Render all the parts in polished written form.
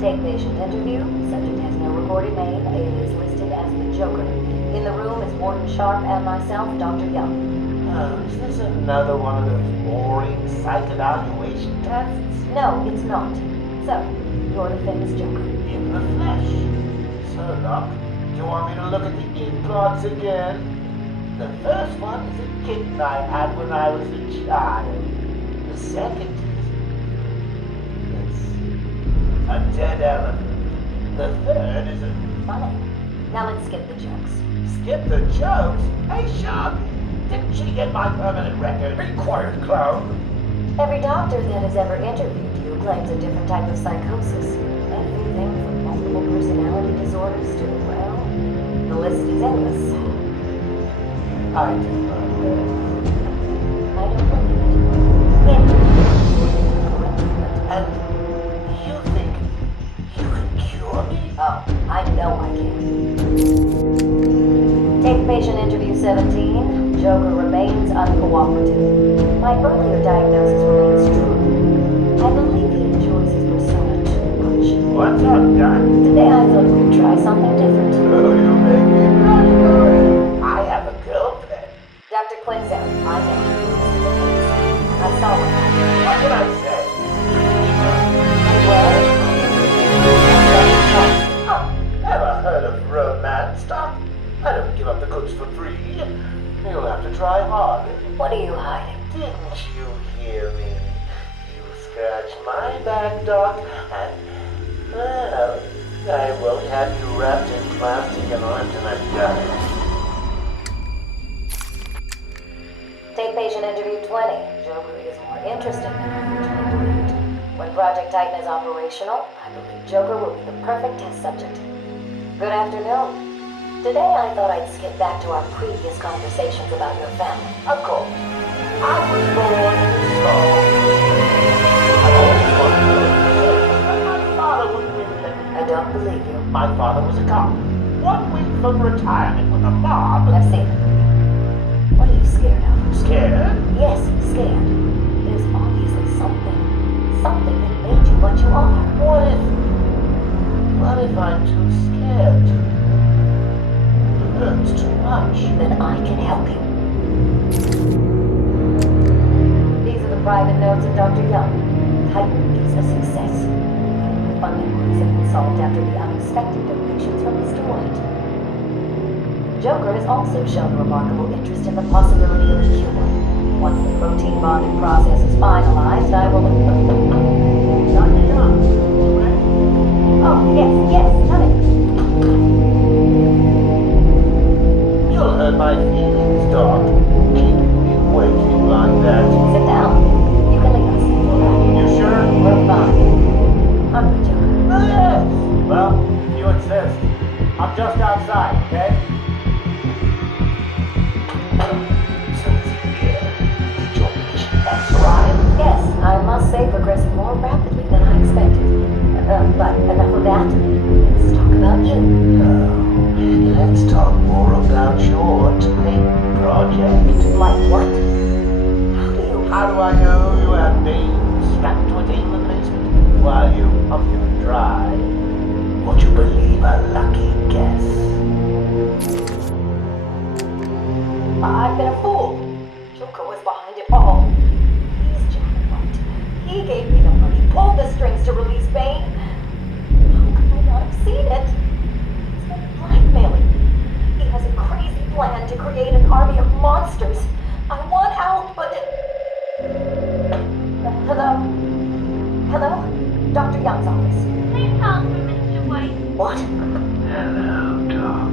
Take patient interview. Subject has no recorded name. Alias listed as the Joker. In the room is Warden Sharp and myself, Dr. Young. Oh, is this another one of those boring psych evaluation tests? No, it's not. So, you're the famous Joker. In the flesh. So, Doc, do you want me to look at the ink blots again? The first one is a kitten I had when I was a child. The second is a dead elephant. The third is a... Funny. Now let's skip the jokes. Skip the jokes? Hey, Sharp, didn't she get my permanent record? Be quiet, clown. Every doctor that has ever interviewed you claims a different type of psychosis. Everything from multiple personality disorders to, well, the list is endless. I do my best. I don't believe it. And you think you can cure me? Oh, I know I can. Take patient interview 17. Joker remains uncooperative. My earlier diagnosis remains true. I believe he enjoys his persona too much. What's up, Doc? Today I thought we'd try something different. Oh, you make me blush, boy. I have a girlfriend. Dr. Quinn's out. I know. I saw one. What can I say? Well, Never heard of romance, Doc. I don't give up the goods for free. You'll have to try harder. what are you hiding? Didn't you hear me? You scratch my back, Doc, and, well, I won't have you wrapped in plastic and armed in a gun. Take patient interview 20. Joker is more interesting than I originally believed. When Project Titan is operational, I believe Joker will be the perfect test subject. Good afternoon. Today I thought I'd skip back to our previous conversations about your family. Of course. I was born slow. I always wanted to go, but my father wouldn't really let me. I don't believe you. My father was a cop. 1 week from retirement when the mob... I've seen it. What are you scared of? Scared? Yes, scared. There's obviously something that made you what you are. What if I'm too scared to? It hurts too much. Then I can help you. These are the private notes of Dr. Young. Titan is a success. The funding worries have been solved after the unexpected donations from Mr. White. Joker has also shown remarkable interest in the possibility of a cure. Once the protein bonding process is finalized, I will... Dr. Young, you ready? Oh, yes, coming. You'll hurt my feelings, Doc. Keeping me waiting like that. Sit down. You can leave us. You sure? We're fine. I'm the Joker. Oh, yes. Well, if you insist. I'm just outside, okay? Did your mission arrive? Yes, I must say progressing more rapidly than I expected. But enough of that. Let's talk about you. No, let's talk more about your Titan project. Like what? How do I know you have Bane strapped to a table in the basement while you pump him dry? Would you believe a lucky guess? I've been a fool. Joker was behind it all. He's Jack White. He gave me the money, pulled the strings to release Bane. How could I not have seen it? He's been blackmailing me. He has a crazy plan to create an army of monsters. I want out, but... Hello? Hello? Dr. Young's office. Please hold for Mr. White. What? Hello, Doc.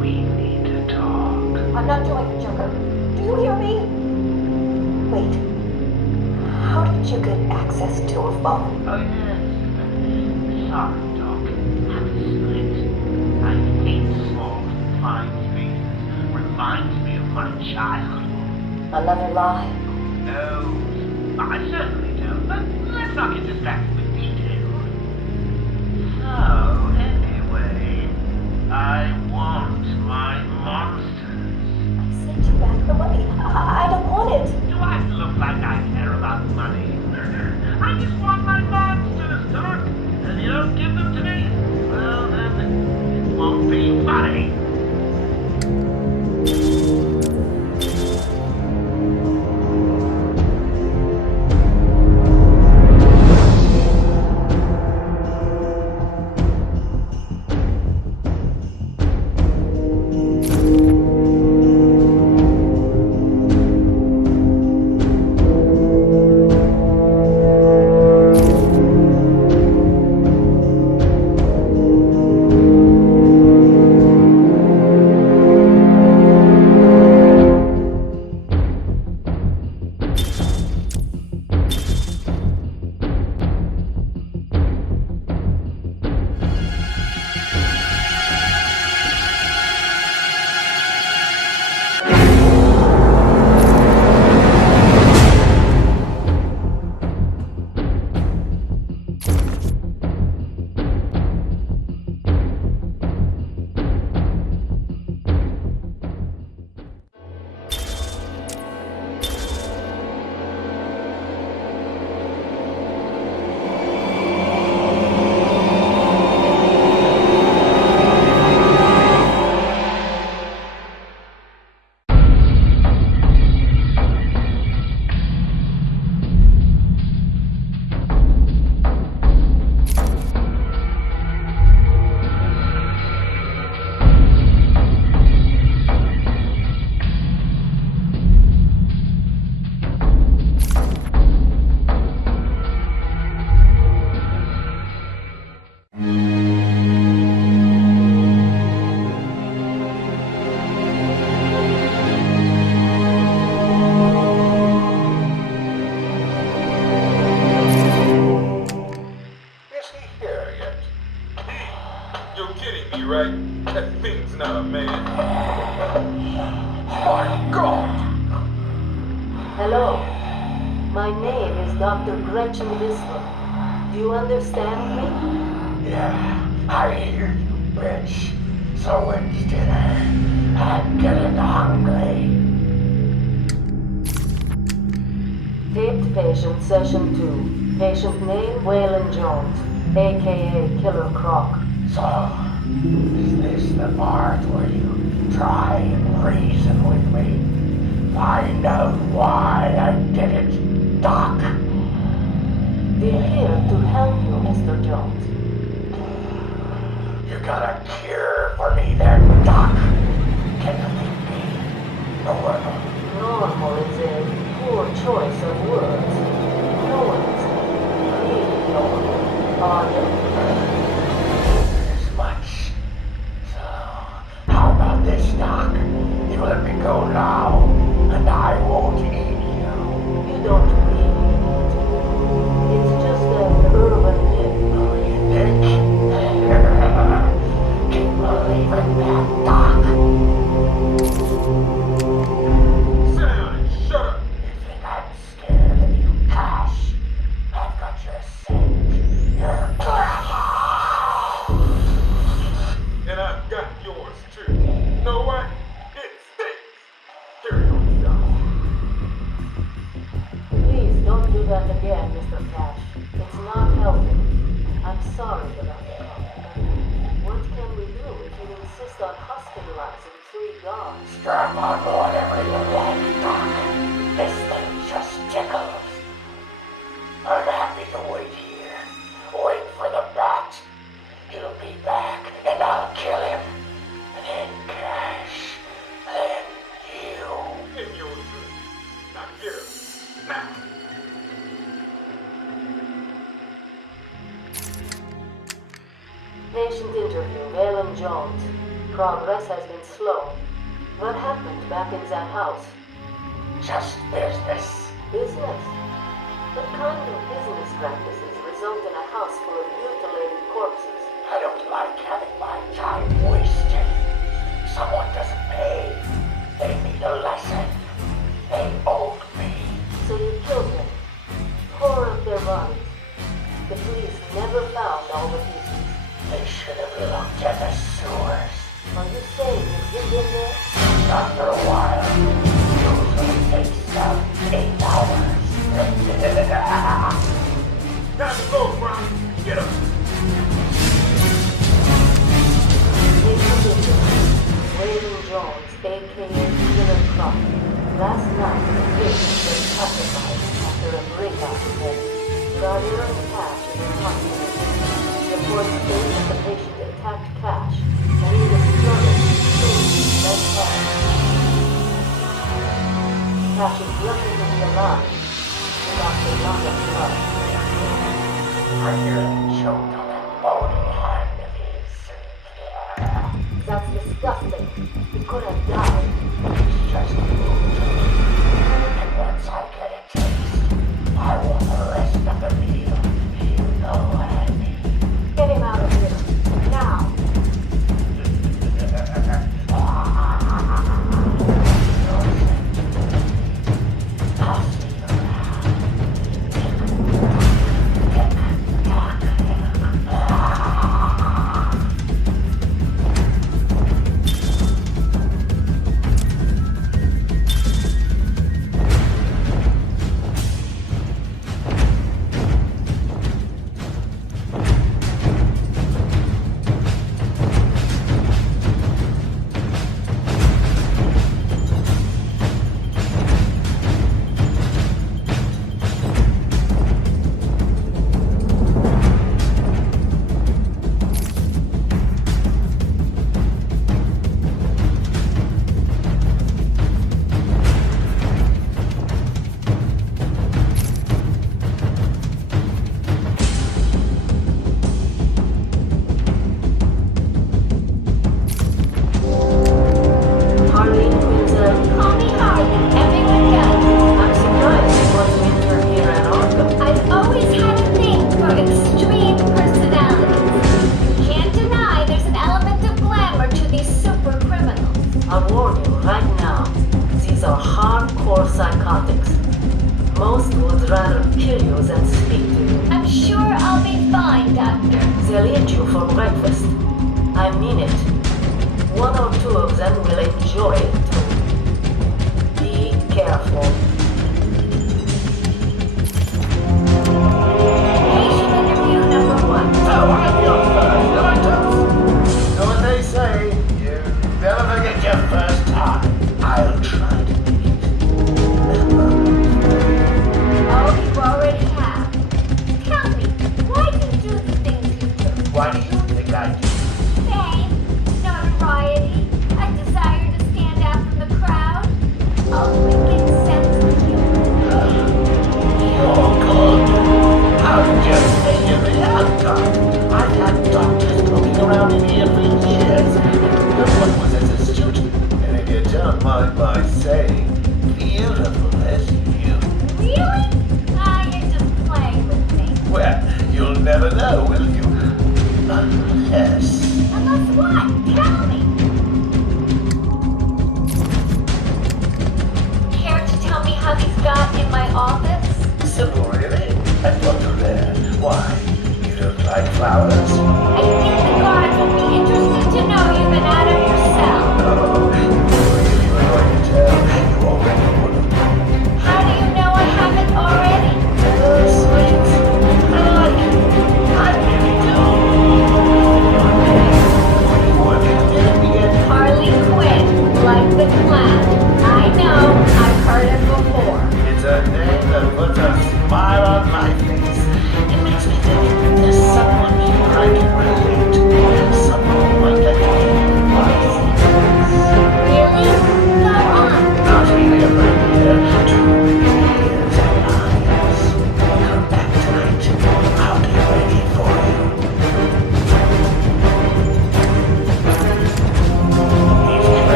We need to talk. I'm not doing it, Joker. Do you hear me? Wait. How did you get access to a phone? Oh, yes. Sorry, Doc. Absolute. I hate small, confined spaces. Reminds me of my childhood. Another lie? No, I certainly don't, but let's not get distracted with details. So, anyway, I want my monsters. I sent you back the money. I don't want it. Do I look like I care about money? I just want my monsters, Doc. If you don't give them to me, well then, it won't be funny. Do you understand me? Yeah, I hear you, bitch. So when's dinner? I'm getting hungry. Taped patient session 2. Patient name Waylon Jones, aka Killer Croc. So, is this the part where you try and reason with me? Find out why I did it, Doc? We're here to help you, Mr. Jones. You got a cure for me then, Doc? Can you make me normal? Normal is a poor choice of words. No one is really normal, are you? As much. So, how about this, Doc? You let me go now, and I won't eat you. You don't really need to. It's just an urban myth. Oh, you think? Keep believing that, Doc. Sit down and shut up. You think I'm scared of you, Cash? I've got your scent. Your glamour. And I've got yours, too. Know what? It stinks. Carry on, Doc. Please don't do that again, Mr. Cash. It's not helping. I'm sorry about that. But what can we do if you insist on hospitalizing 3 guards? Strap on whatever you like, Doc. This thing just tickles. I'm happy to wait here. Wait for the bat. He'll be back, and I'll kill him. And then Cash. Then you. In your dream. Now get him. Now. Patient interview, Waylon Jones. Progress has been slow. What happened back in that house? Just business. Business? What kind of business practices result in a house full of mutilated corpses? I don't like having my time wasted. Someone doesn't pay. They need a lesson. They owed me. So you killed them. Tore up their bodies. The police never found all the pieces. They should have looked at the sewers. Are you saying you hid in there? After a while, usually takes about 8 hours. Time to go, Croc. Get him. Ryder and Cash is in hospital. Reports state that the patient attacked Cash, and he was struggling to scream and Cash. Cash is lucky to be alive. The doctor not at blood. I nearly choked on that bony hand of his. That's disgusting. He could have died. It's just a wound. And once I get a taste, I want the rest of the meal. You know what I mean. Get him out of here. Now. I'll see you around. Someone I can relate to. Someone like that.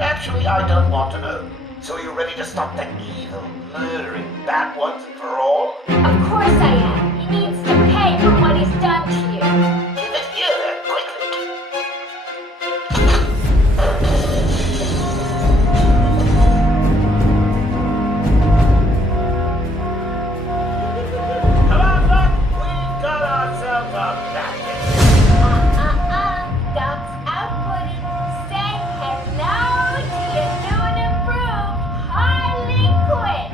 Actually, I don't want to know. So you ready to stop that evil, murdering bat once and for all? Of course I am. He needs to pay for what he's done to you. Give it here, quickly. Come on, Buck. We've got ourselves a battle. Ducks out, Pudding. Say hello to your new and improved Harley Quinn.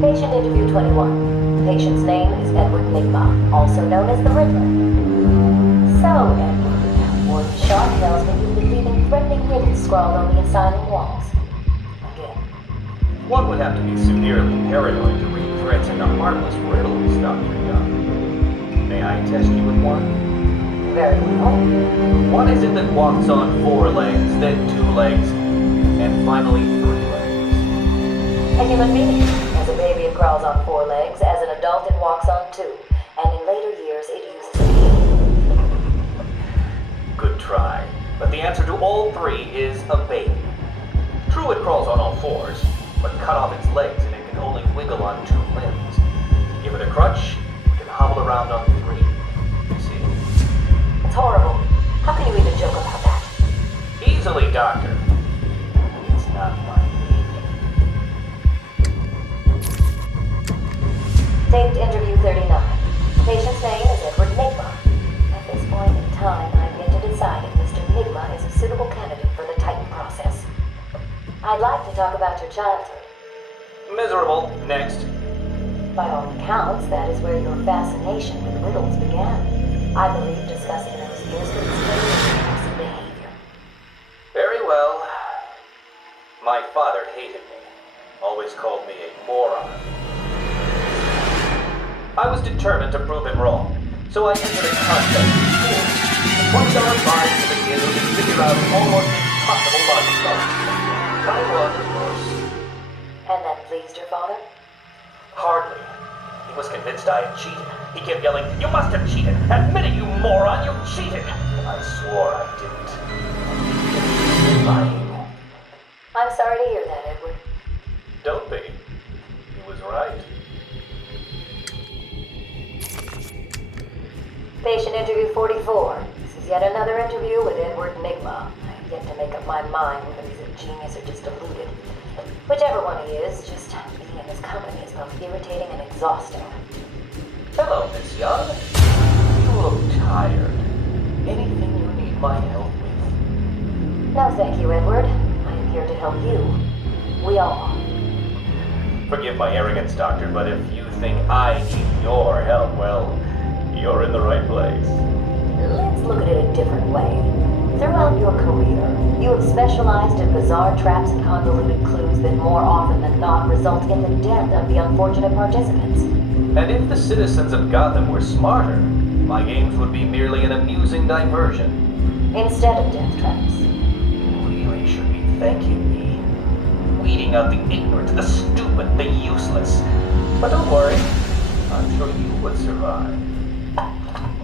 Patient interview 21. Patient's name is Edward Nigma, also known as the Riddler. So, Edward, Warden Sharp tells me you've been leaving threatening riddles scrawled on the asylum walls. Again. One would have to be severely paranoid to read threats into harmless riddles, Dr. Young. May I test you with one? Very well. What is it that walks on 4 legs, then 2 legs, and finally 3 legs? A human being. As a baby, it crawls on 4 legs. As an adult, it walks on 2. And in later years, it uses a cane. Good try. But the answer to all 3 is a baby. True, it crawls on all 4s, but cut off its legs and it can only wiggle on 2 limbs. Give it a crutch, it can hobble around on 3. See? It's horrible. How can you even joke about that? Easily, Doctor. It's not my need. Taped interview 39. Patient's name is Edward Nigma. At this point in time, I've yet to decide if Mr. Nigma is a suitable candidate for the Titan process. I'd like to talk about your childhood. Miserable. Next. By all accounts, that is where your fascination with riddles began. I believe discussing those years could explain your impulsive behavior. Very well. My father hated me. Always called me a moron. I was determined to prove him wrong, so I entered a contest in school. $20 prize for the kid who could figure out almost impossible logic problems. I won, of course. And that pleased your father? Hardly. He was convinced I had cheated. He kept yelling, "You must have cheated! Admit it, you moron! You cheated!" I swore I didn't. And he lying. I'm sorry to hear that, Edward. Don't be. He was right. Patient interview 44. This is yet another interview with Edward Nigma. I have yet to make up my mind whether he's a genius or just deluded. Whichever one he is, just being in his company is both irritating and exhausting. Hello, Miss Young. You look tired. Anything you need my help with? No, thank you, Edward. I am here to help you. We all are. Forgive my arrogance, Doctor, but if you think I need your help, well, you're in the right place. Let's look at it a different way. Throughout your career, you have specialized in bizarre traps and convoluted clues that more often than not result in the death of the unfortunate participants. And if the citizens of Gotham were smarter, my games would be merely an amusing diversion. Instead of death traps. You really should be thanking me. Weeding out the ignorant, the stupid, the useless. But don't worry, I'm sure you would survive.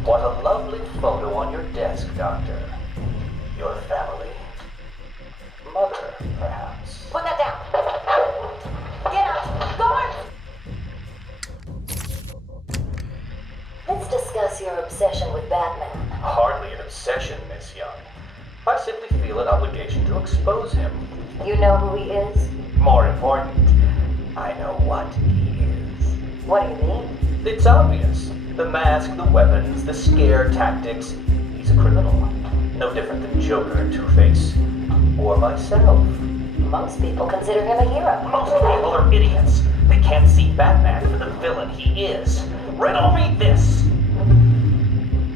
What a lovely photo on your desk, Doctor. Your family? Mother, perhaps. Put that down! Get out! Guard! Let's discuss your obsession with Batman. Hardly an obsession, Miss Young. I simply feel an obligation to expose him. You know who he is? More important, I know what he is. What do you mean? It's obvious. The mask, the weapons, the scare tactics. He's a criminal. No different than Joker, Two-Face, or myself. Most people consider him a hero. Most people are idiots. They can't see Batman for the villain he is. Riddle me this.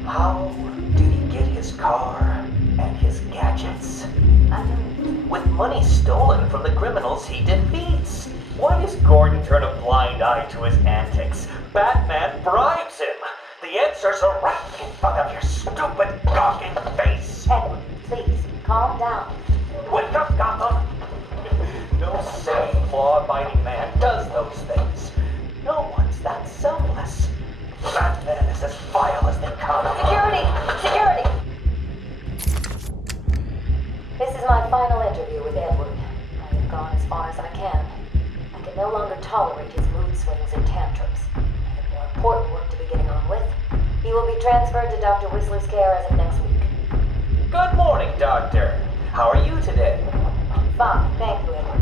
How did he get his car and his gadgets? With money stolen from the criminals he defeats. Why does Gordon turn a blind eye to his antics? Batman bribes him. The answers are right in front of your stupid, gawking face. Edward, please, calm down. Wake up, Gotham! No sane, law-abiding man does those things. No one's that selfless. Batman is as vile as they come. Security! Security! This is my final interview with Edward. I have gone as far as I can. I can no longer tolerate his mood swings and tantrums. I have more important work to be getting on with. He will be transferred to Dr. Whistler's care as of next week. Good morning, Doctor. How are you today? Fine, thank you, Edward.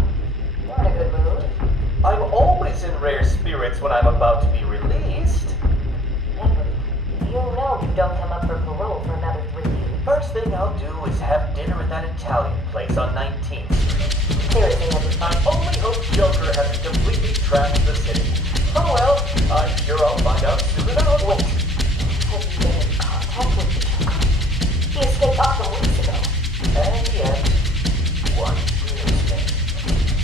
You're in a good mood. I'm always in rare spirits when I'm about to be released. Edward, you know you don't come up for parole for another 3 years. First thing I'll do is have dinner at that Italian place on 19th Street. Seriously, Edward. I only hope Joker hasn't completely trapped the city. Oh well, I'm sure I'll find out soon enough. Wait. Have you been in contact with the Joker? He escaped Arkham weeks ago. And yet, one news thing.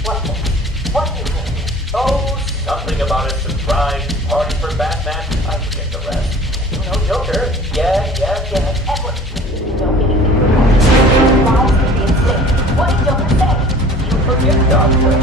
What thing? What you heard? Oh, something about a surprise party for Batman. I forget the rest. You know, Joker. Yeah. Edward, don't get anything from that. Lies can be insane. What did Joker say? You forget, Doctor.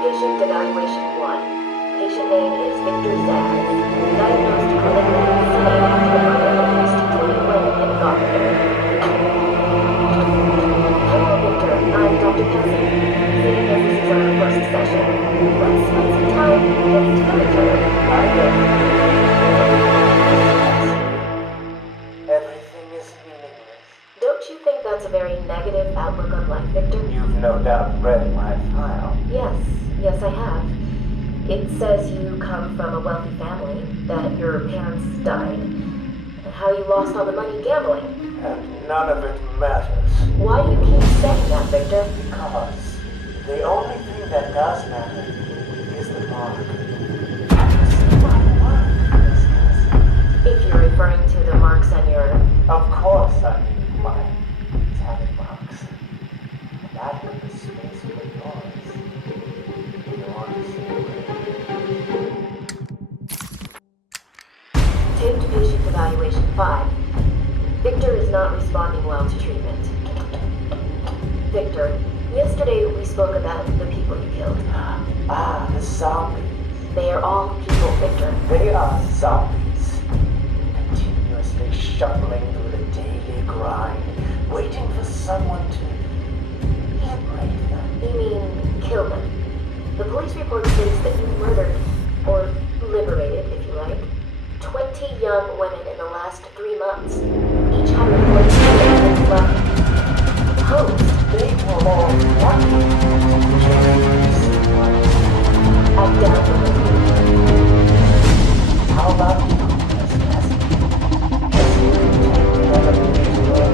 Patient evaluation 1. Patient name is Victor Zsasz. Diagnosed clinically insane after the murder of at least 20 women in Gotham. Hello, Victor. I'm Dr. Cassie. Seeing as this is our first session, let's spend some time getting to know each other. Everything is meaningless. Don't you think that's a very negative outlook on life, Victor? You've no doubt read my file. Yes, I have. It says you come from a wealthy family, that your parents died, and how you lost all the money gambling. And none of it matters. Why do you keep saying that, Victor? Because the only thing that does matter is the mark. Have you seen my work, Miss Cassie? If you're referring to the marks on your... Of course I mean my tally marks. And I have the space for yours. If you want to see it. Taped patient evaluation 5. Victor is not responding well to treatment. Victor, yesterday we spoke about the people you killed. The zombies. They are all people, Victor. They are zombies. Continuously shuffling through the daily grind, waiting for someone to liberate them. You mean kill them? The police report states that you murdered, or liberated if you like, 20 young women in the last 3 months. Each had reported to left posed. They were all lucky. I doubt it. How about you, Miss Cassie? Guess you take the other people in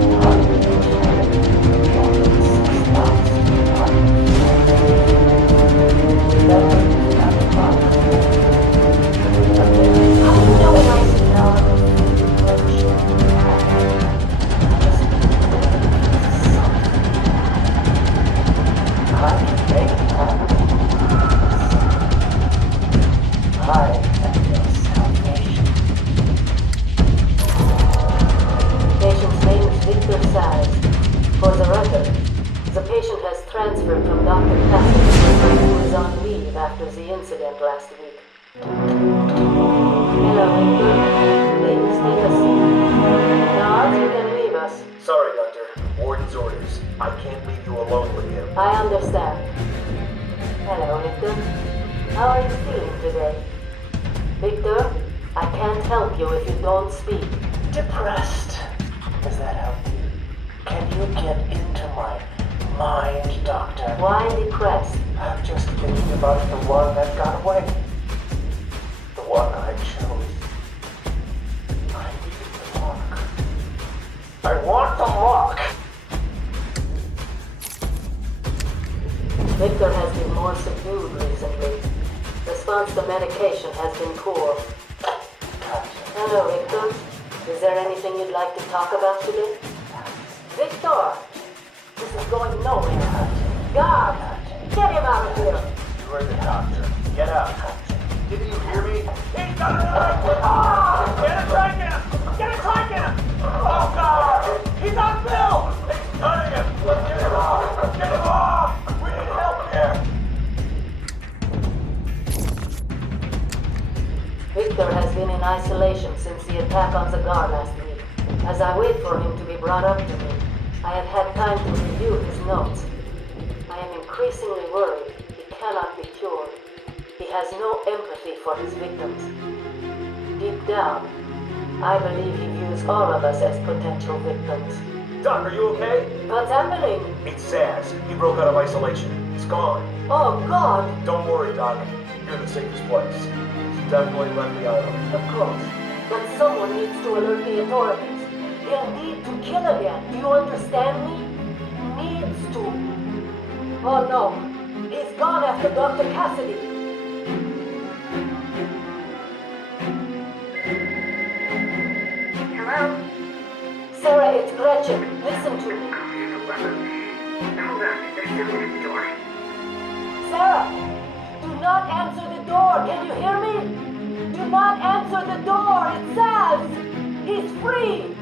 Patient's name is Victor Zsasz. For the record, the patient has transferred from Dr. Cassie, who is on leave after the incident last week. Hello, Victor. Please take a seat. Now, you can leave us. Sorry, Doctor. Warden's orders. I can't leave you alone with him. I understand. Hello, Victor. How are you feeling today? Victor, I can't help you if you don't speak. depressed. Does that help you? Can you get into my mind, Doctor? Why depressed? I'm just thinking about the one that got away. The one I chose. I need the mark. I want the mark! Victor has been more subdued recently. Response to medication has been poor. Hello, Victor. Is there anything you'd like to talk about today? Victor! This is going nowhere. God! Get him out of here! You heard the doctor. Get out. Didn't you hear me? He's got it! Get a track in him! Get a track in him! Oh, God! He's on film! It's cutting him! Get him off! Get him off! We need help here! Victor has been in isolation since the attack on the guard last week. As I wait for him to be brought up to me, I have had time to review his notes. I am increasingly worried he cannot be cured. He has no empathy for his victims. Deep down, I believe he views all of us as potential victims. Doc, are you okay? What's happening? It's Zsasz. He broke out of isolation. He's gone. Oh, God! Don't worry, Doc. You're in the safest place. He's definitely left the island. Of course. But someone needs to alert the authorities. He'll need to kill again. Do you understand me? Needs to. Oh, no. He's gone after Dr. Cassidy. Hello? Sarah, it's Gretchen. Listen to me. Hold on, there's someone at the door. Sarah, do not answer the door. Can you hear me? Do not answer the door. It's Zsasz. He's free.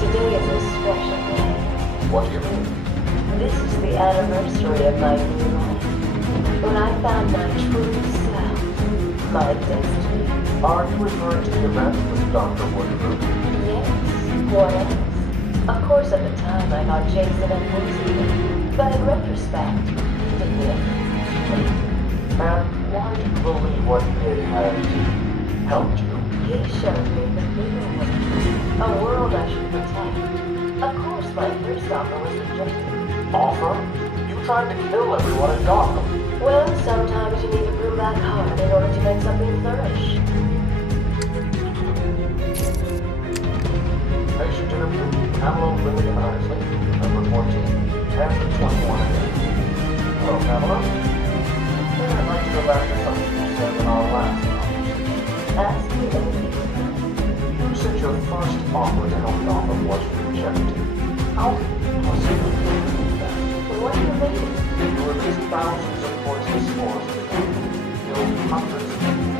Today is a special day. What do you mean? This is the anniversary of my new life. When I found my true self, my destiny. Are you referring to the event with Dr. Woodruff? Yes, what else? Of course at the time I thought Jason and Lucy, but in retrospect, he did me a favor. And why do you believe what he did has helped you? He showed me the bigger world, a world I should protect. Of course, my first offer was rejected. Offer? You tried to kill everyone in Gotham. Well, sometimes you need to brew back hard in order to make something flourish. Patient interview, Pamela Lillian Isley, number 14, 10:21 a.m. Hello, Pamela. I'd like to go back to something you said in our last conversation. Ask me anything. You said your first offer to help Gotham was rejected. How could you possibly do that? What do you mean? You released thousands of poisonous spores to Gotham, killed hundreds of people.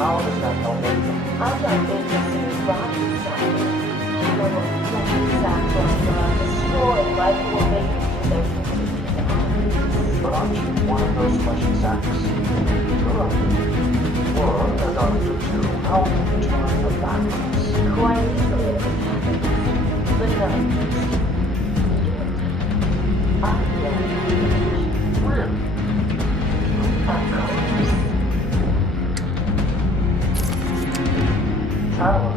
How does that help anything? I'm not interested in rotten science. I'm a reflective sacrifice destroying life will make it to their conclusion. But aren't you one of those fleshy sacks? Sure. Or, as I do too, how can you turn the back on us? Quite easily if it happens. But no, I'm not. Really? Of course. Pamela,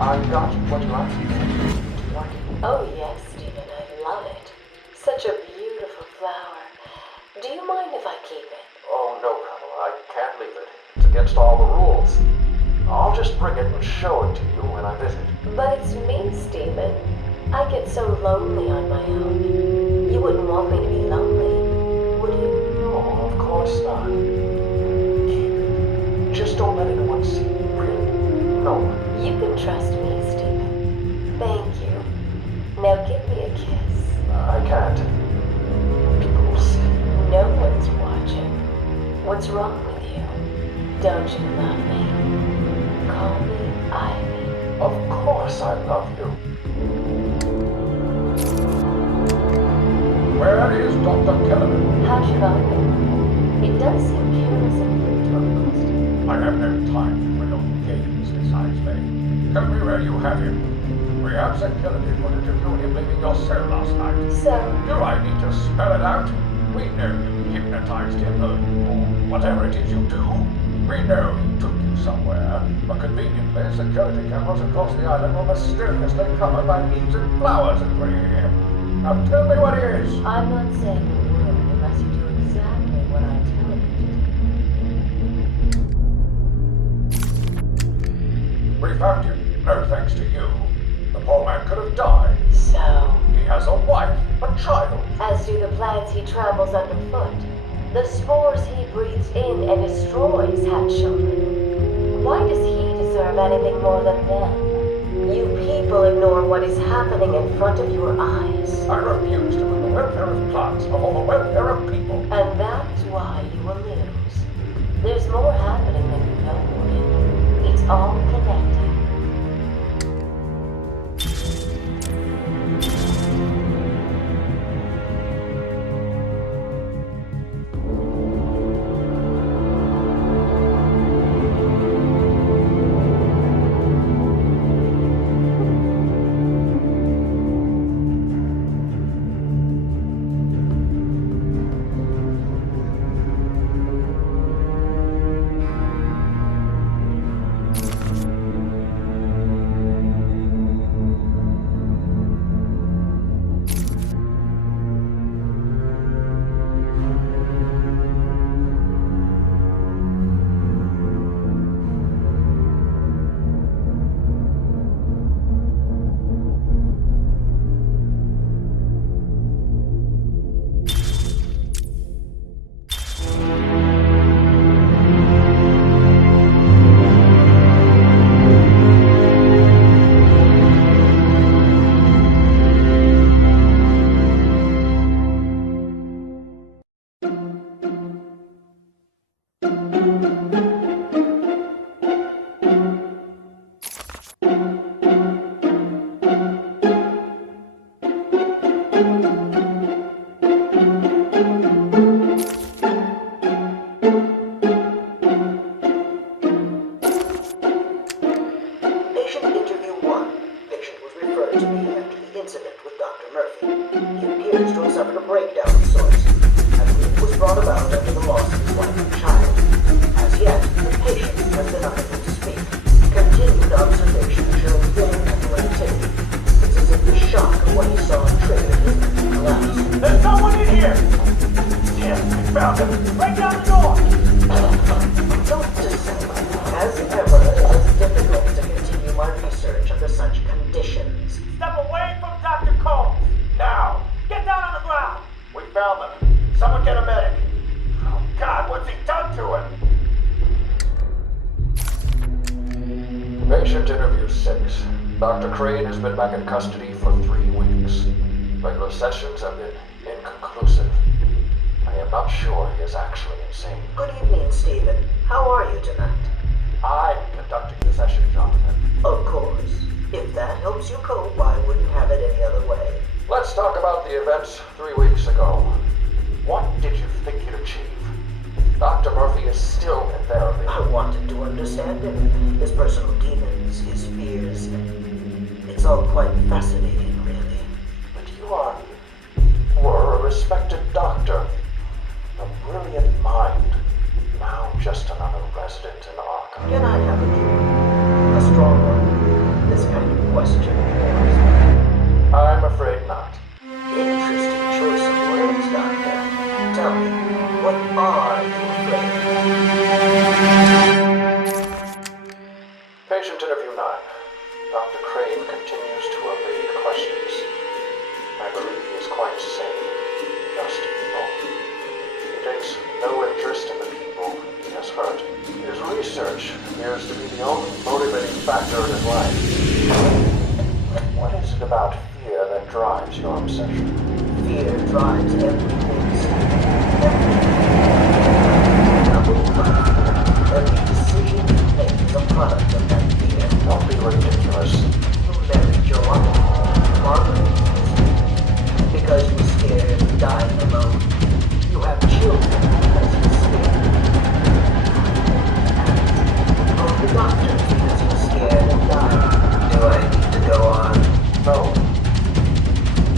I got what you asked me for. Do you like it? Oh yes, Stephen, I love it. Such a beautiful flower. Do you mind if I keep it? Oh, no, Pamela, I can't leave it. It's against all the rules. I'll just bring it and show it to you when I visit. But it's me, Stephen. I get so lonely on my own. You wouldn't want me to be lonely, would you? No, of course not. Keep it. Just don't let anyone see you, really. No one. You can trust me, Stephen. Thank you. Now give me a kiss. I can't. People will see. No one's watching. What's wrong with you? Don't you love me? Call me Ivy. Of course I love you. Where is Dr. Kellerman? How should I know? It does seem careless of you to almost. I have no time for your games, Miss Isley. Tell me where you have him. We have security footage of you and him leaving your cell last night. So, Do I need to spell it out? We know you hypnotized him, or whatever it is you do. We know he took you somewhere, but conveniently, security cameras across the island were mysteriously covered by leaves and flowers agreeing him. Now tell me what it is. I'm not saying a word unless you do exactly what I tell you to Captain, no thanks to you. The poor man could have died. So, He has a wife, a child. as do the plants he tramples underfoot. The spores he breathes in and destroys have children. Why does he deserve anything more than them? You people ignore what is happening in front of your eyes. I refuse to put the welfare of plants before the welfare of people. And that's why you will lose. There's more happening than you know, Warden. It's all connected. Patient interview 6. Dr. Crane has been back in custody for 3 weeks. Regular sessions have been inconclusive. I am not sure he is actually insane. Good evening, Stephen. How are you tonight? I'm conducting the session, Jonathan. Of course. If that helps you cope, I wouldn't have it any other way. Let's talk about the events 3 weeks ago. What did you think you'd achieve? Dr. Murphy is still in therapy. I wanted to understand him, his personal demons, his fears. It's all quite fascinating, really. But you were a respected doctor. A brilliant mind. Now just another resident in Arkham. Can I have a dream? A strong one? This kind of question. I'm afraid not. Interesting choice of words, Doctor. Tell me, what are you afraid of? Patient interview 9. Dr. Crane continues to evade questions. I believe he is quite sane. Just evil. He takes no interest in the people he has hurt. His research appears to be the only motivating factor in his life. What is it about fear that drives your obsession? Fear drives everything. Every decision you make is a product of that fear. Don't be ridiculous. You married your wife, Margaret, because you're scared of dying alone. You have children because you're scared. And go to the doctor because you're scared of dying. Do I need to go on? No.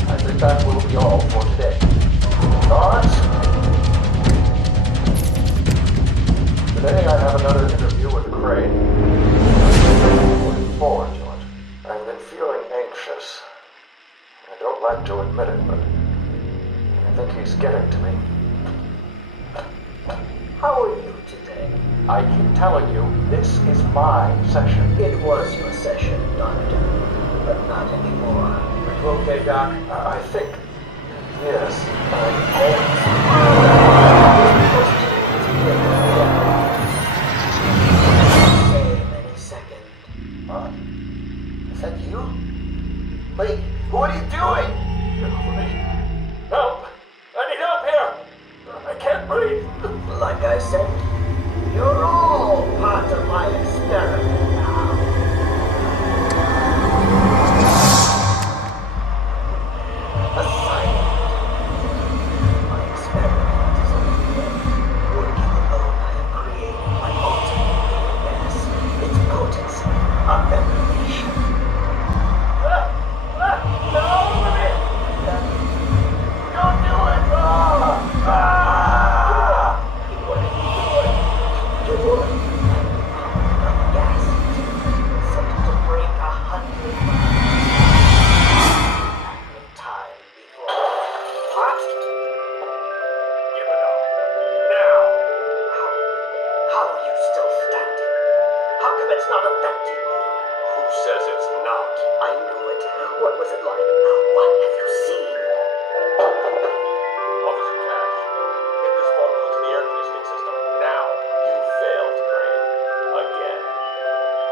I think that will be all for today. Guards? Today I have another interview with Crane. I'm looking forward to it. I've been feeling anxious. I don't like to admit it, but I think he's getting to me. How are you today? I keep telling you, this is my session. It was your session, Doctor, but not anymore. Are you okay, Doc? I think... Yes, Any second. Huh? Is that you? Wait, what are you doing? Get off of me. Help! I need help here! I can't breathe. Like I said, you're all part of my experiment now. Assignment. My experiment is underway. Working alone, I have created my ultimate living gas. Its potency, a revelation. No! Don't do it! Gas. Set to break 100 miles. In time before. What? Give it up. Now! How are you still standing? How come it's not affecting you? Who says it's not? I knew it. What was it like? What have you seen? Officer Cash, get this formula to the air conditioning system. Now! You failed, Crane. Again.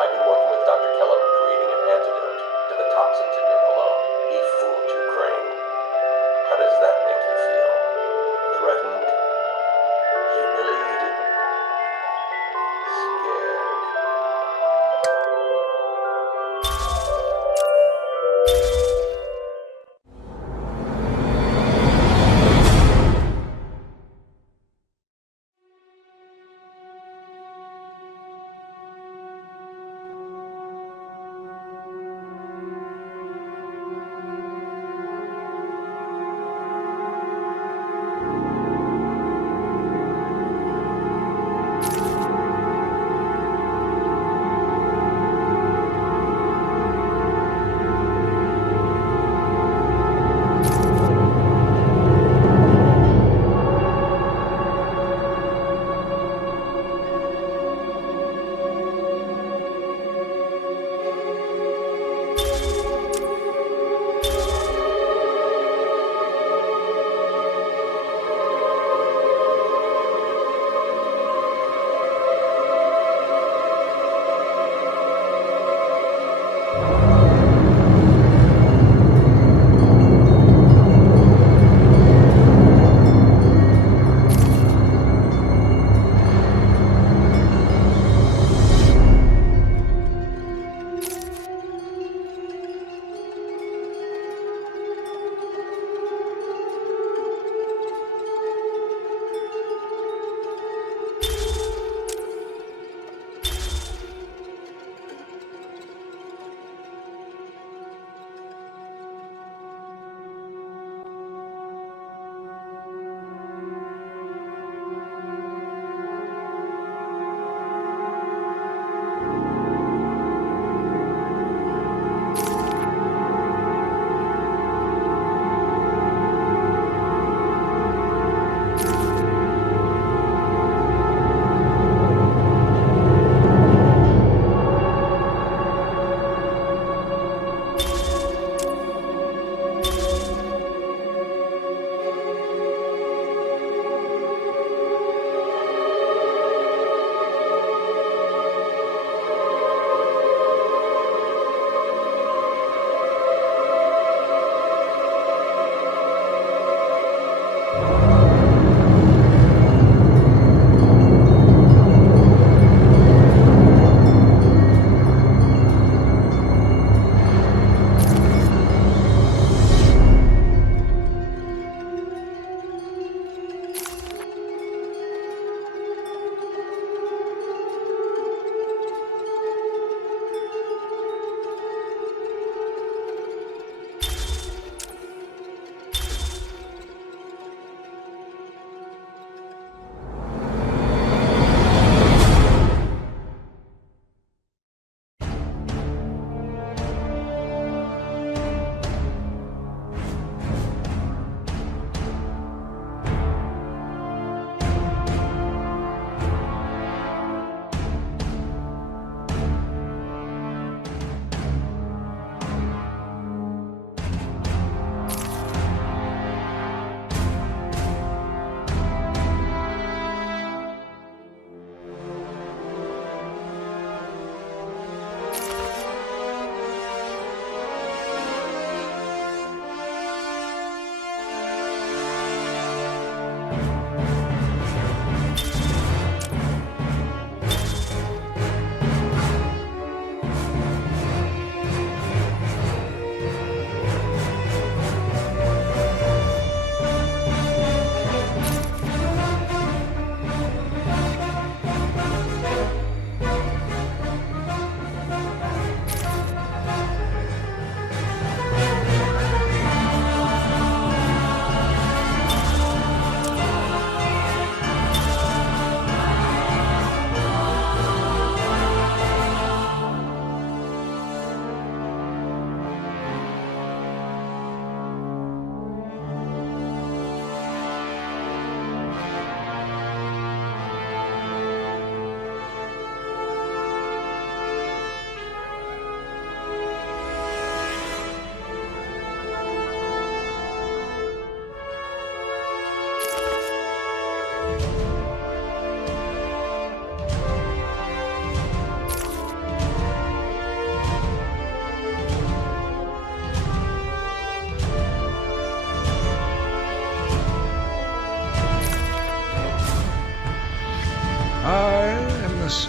I've been working with Dr. Keller creating an antidote to the toxins in your cologne. He fooled you, Crane. How does that make you feel? Threatened? Humiliated? Scared?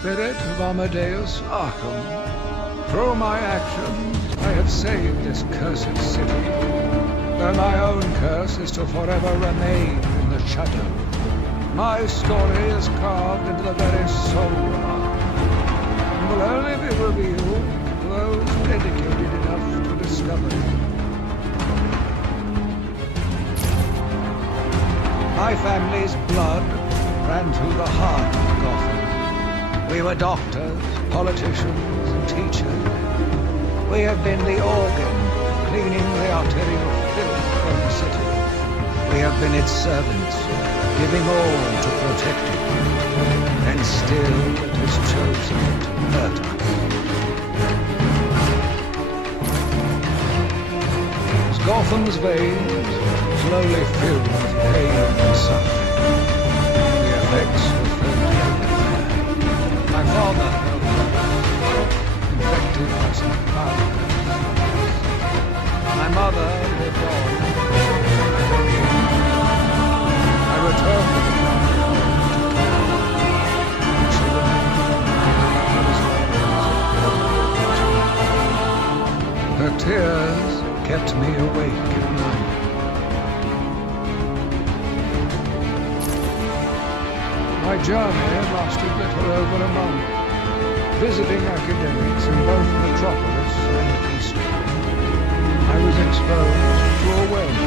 spirit of Amadeus Arkham. Through my actions, I have saved this cursed city, though my own curse is to forever remain in the shadow. My story is carved into the very soul of Arkham, and will only be revealed to those dedicated enough to discover it. My family's blood ran through the heart of Gotham. We were doctors, politicians, and teachers. We have been the organ, cleaning the arterial filth from the city. We have been its servants, giving all to protect it. And still it has chosen to hurt us. As Gotham's veins slowly filled with pain and suffering, the effects were felt everywhere. My father felt infected by some foul curse. My mother lived on. I returned to the family home to care. Her tears kept me awake at night. My journey lasted little over a month, visiting academics in both Metropolis and Eastern. I was exposed to a wealth.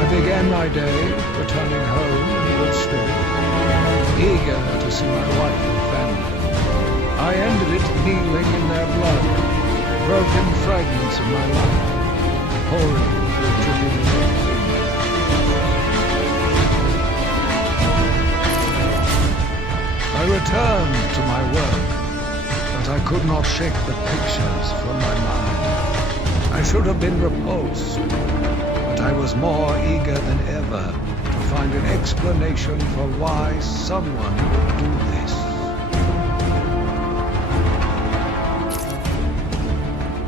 I began my day returning home in good spirits, eager to see my wife and family. I ended it kneeling in their blood, broken fragments of my life, pouring through tribulations. I returned to my work, but I could not shake the pictures from my mind. I should have been repulsed, but I was more eager than ever to find an explanation for why someone would do this.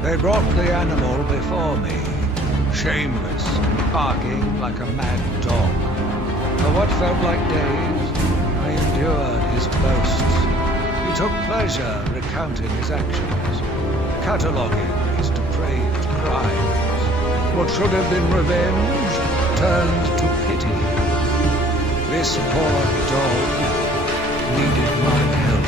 They brought the animal before me, shameless, barking like a mad dog. For what felt like days, I endured his boasts. He took pleasure recounting his actions, cataloguing his depraved crimes. What should have been revenge turned to pity. This poor dog needed my help.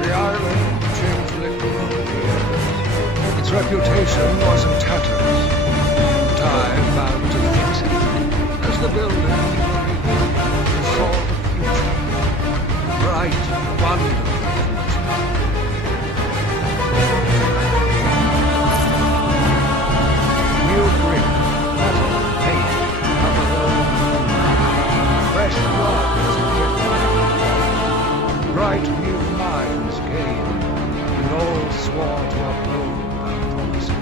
The island changed little over the years. Its reputation was in tatters. I vowed to fix it. As the building rebuilt, I saw the future. Bright, wonderful future. New brick, metal, paint, covered over. Fresh blood was injected. Bright new minds gained, and all swore to uphold our promises.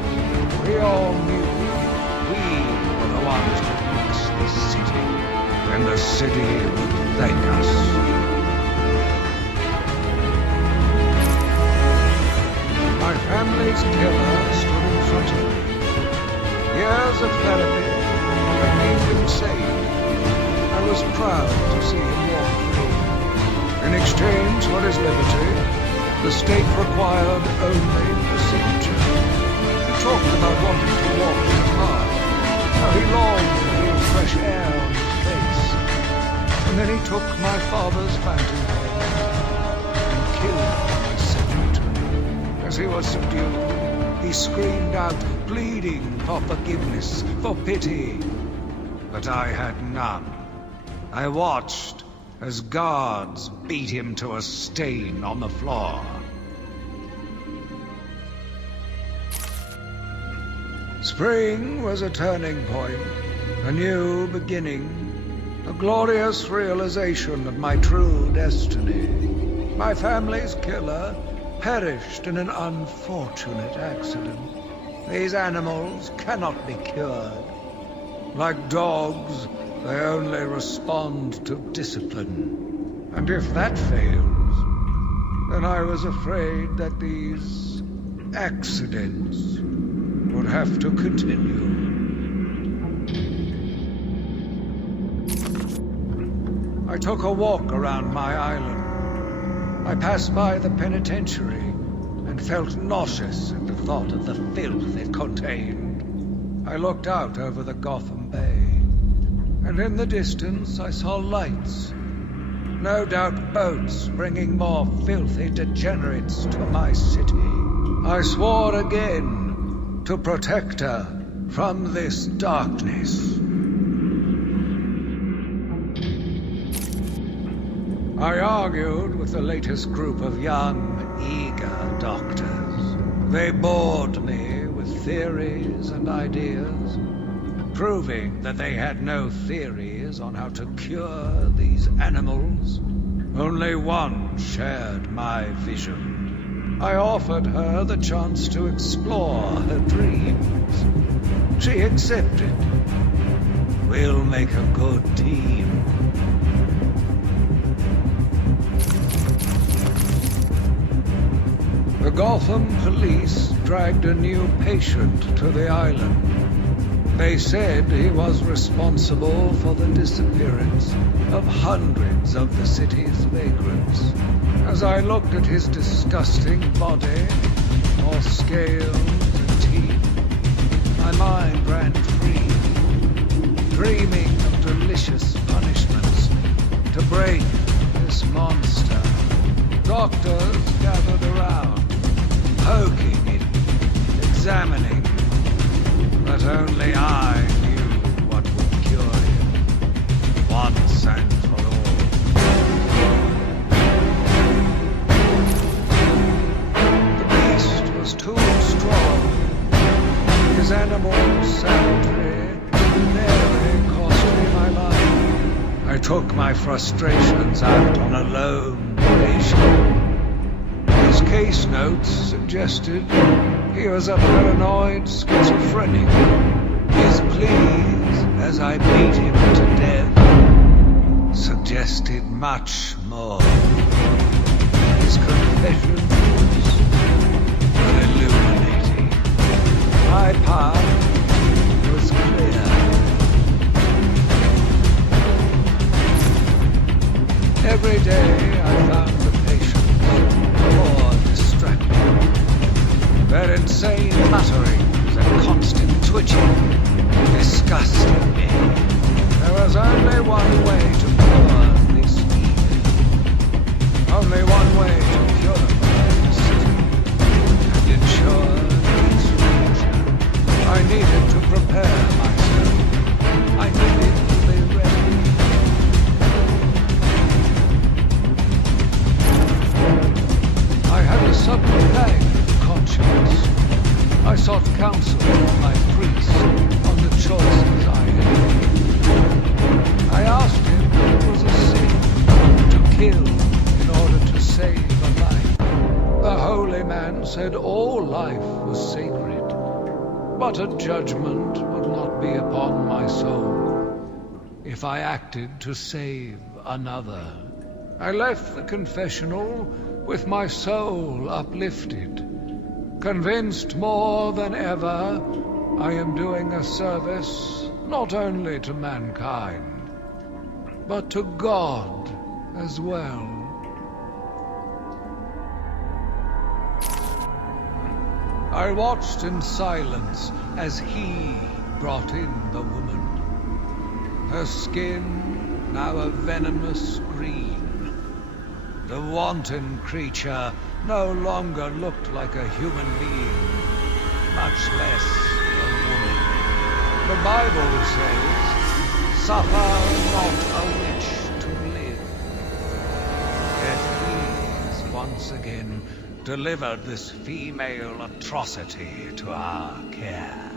We all knew the ones to fix this city, and the city would thank us. My family's killer stood in front of me. Years of therapy had made him sane. I was proud to see him walk free. In exchange for his liberty, the state required only a signature. He talked about wanting to walk in the park. How he longed to feel fresh air on his face. And then he took my father's fountain pen and killed my secretary. As he was subdued, he screamed out, pleading for forgiveness, for pity. But I had none. I watched as guards beat him to a stain on the floor. Spring was a turning point, a new beginning, a glorious realization of my true destiny. My family's killer perished in an unfortunate accident. These animals cannot be cured. Like dogs, they only respond to discipline. And if that fails, then I was afraid that these accidents would have to continue. I took a walk around my island. I passed by the penitentiary and felt nauseous at the thought of the filth it contained. I looked out over the Gotham Bay, and in the distance I saw lights. No doubt boats bringing more filthy degenerates to my city. I swore again to protect her from this darkness. I argued with the latest group of young, eager doctors. They bored me with theories and ideas, proving that they had no theories on how to cure these animals. Only one shared my vision. I offered her the chance to explore her dreams. She accepted. We'll make a good team. The Gotham police dragged a new patient to the island. They said he was responsible for the disappearance of hundreds of the city's vagrants. As I looked at his disgusting body, all scales and teeth, my mind ran free, dreaming of delicious punishments to break this monster. Doctors gathered around, poking it, examining, but only I knew what would cure him, once and for all. The beast was too strong. His animal savagery nearly cost me my life. I took my frustrations out on a lone patient. His case notes suggested he was a paranoid schizophrenic. His pleas, as I beat him to death, suggested much more. His confessions were illuminating. My path was clear. Every day I found the patients more distracted. Their insane mutterings and constant twitching disgusted me. There was only one way to cure this evil. Only one way to purify the city and ensure its future. I needed to prepare myself. I needed to be ready. I had a sudden pang of conscience. I sought counsel from my priest on the choices I had made. I asked him if it was a sin to kill in order to save a life. The holy man said all life was sacred, but a judgment would not be upon my soul if I acted to save another. I left the confessional with my soul uplifted, convinced more than ever I am doing a service not only to mankind, but to God as well. I watched in silence as he brought in the woman. Her skin now a venomous green. The wanton creature no longer looked like a human being, much less a woman. The Bible says, "Suffer not a witch to live." Yet he has once again delivered this female atrocity to our care.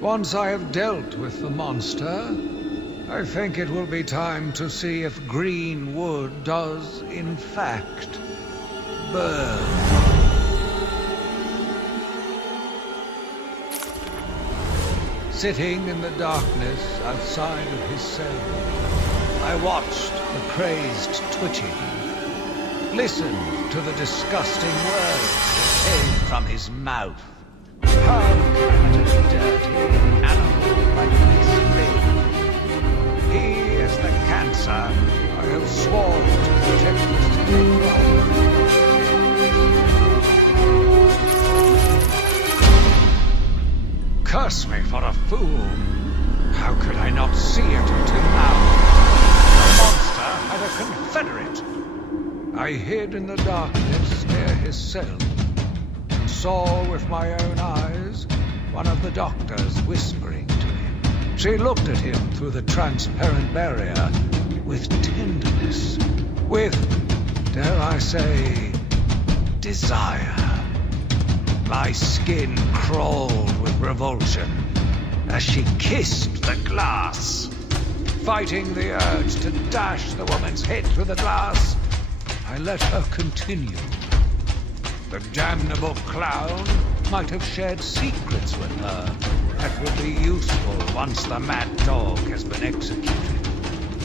Once I have dealt with the monster, I think it will be time to see if green wood does, in fact, burn. Sitting in the darkness outside of his cell, I watched the crazed twitching, listened to the disgusting words that came from his mouth. How can a dirty animal like this live? He is the cancer I have sworn to protect the city from. Curse me for a fool! How could I not see it until now? The monster had a confederate! I hid in the darkness near his cell, and saw with my own eyes one of the doctors whispering to him. She looked at him through the transparent barrier with tenderness, with, dare I say, desire. My skin crawled with revulsion as she kissed the glass. Fighting the urge to dash the woman's head through the glass, I let her continue. The damnable clown might have shared secrets with her that would be useful once the mad dog has been executed.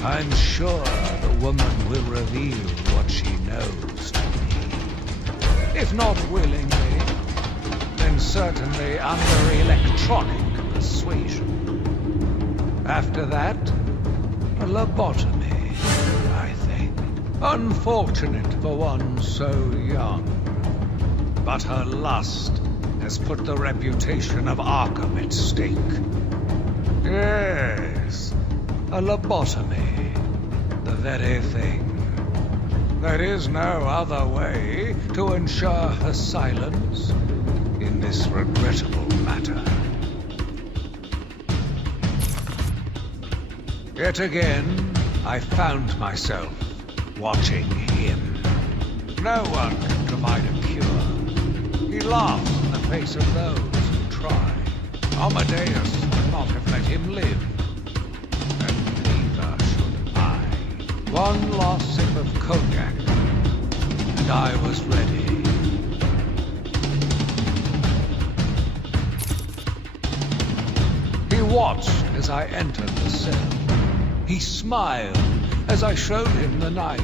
I'm sure the woman will reveal what she knows to me. If not willingly, then certainly under electronic persuasion. After that, a lobotomy, I think. Unfortunate for one so young. But her lust has put the reputation of Arkham at stake. Yes, a lobotomy. The very thing. There is no other way to ensure her silence in this regrettable matter. Yet again, I found myself watching him. No one can provide a cure. He laughs in the face of those who try. Amadeus would not have let him live, and neither should I. One last sip of cognac, and I was ready. He watched as I entered the cell. He smiled as I showed him the knife.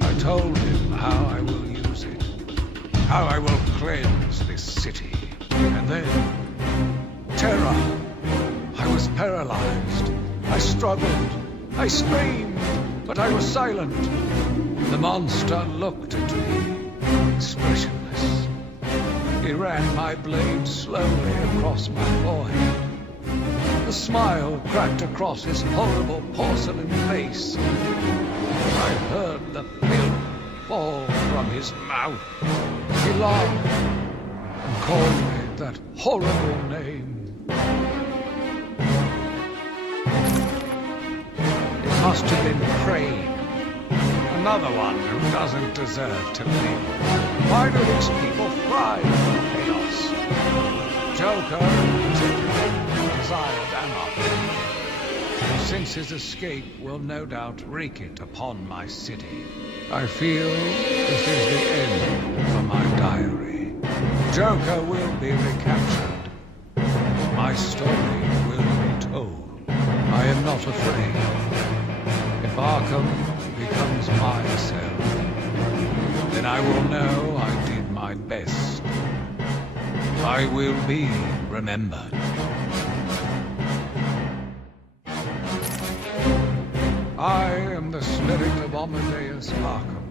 I told him how I will use it, how I will cleanse this city. And then, terror. I was paralyzed. I struggled. I screamed, but I was silent. The monster looked at me, expressionless. He ran my blade slowly across my forehead. A smile cracked across his horrible porcelain face. I heard the filth fall from his mouth. He laughed and called me that horrible name. It must have been Crane, another one who doesn't deserve to live. Why do these people thrive in chaos? Joker, in particular, desired anarchy. Since his escape will no doubt wreak it upon my city. I feel this is the end for my diary. Joker will be recaptured. My story will be told. I am not afraid. If Arkham becomes my cell, then I will know I did my best. I will be remembered. I am the spirit of Amadeus Arkham.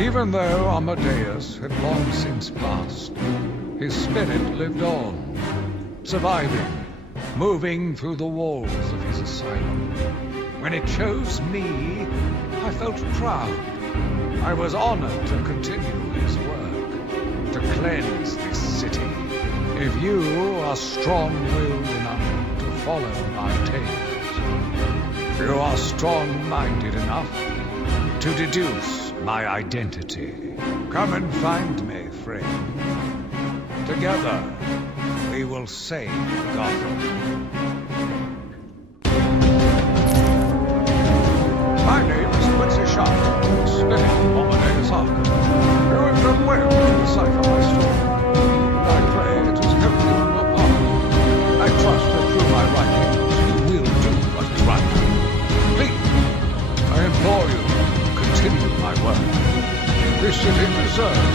Even though Amadeus had long since passed, his spirit lived on, surviving, moving through the walls of his asylum. When it chose me, I felt proud. I was honored to continue his work, to cleanse this city. If you are strong-willed enough to follow my tales, you are strong-minded enough to deduce my identity. Come and find me, friend. Together, we will save Gotham. My name is Maxie Zeus, spirit of Amadeus Arkham. You have done well to decipher my story. I pray it has helped you on your part. I trust that through my writings you will do what is right. Please, I implore you, continue my work. This city deserves